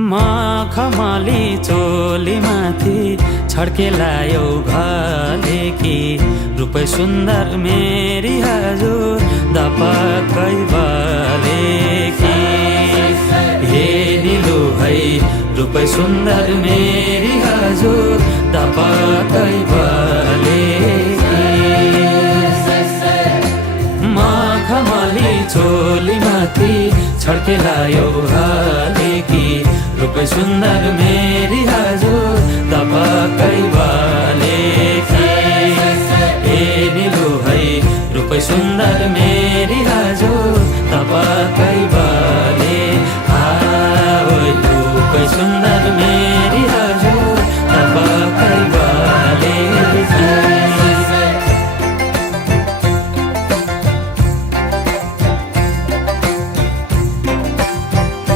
मखमली चोली माथि छड्केलायो घले कि रूपै सुन्दर मेरी हजुर दपक्कै बले कि हे निलु है रूपै सुन्दर मेरी हजुर दपक्कै बले मखमली चोली माथि छड्केलायो घले कि रूपै सुन्दर मेरी हजुर दपक्कै बले कि हे निलु है रूपै सुन्दर मेरी हजुर दपक्कै बले।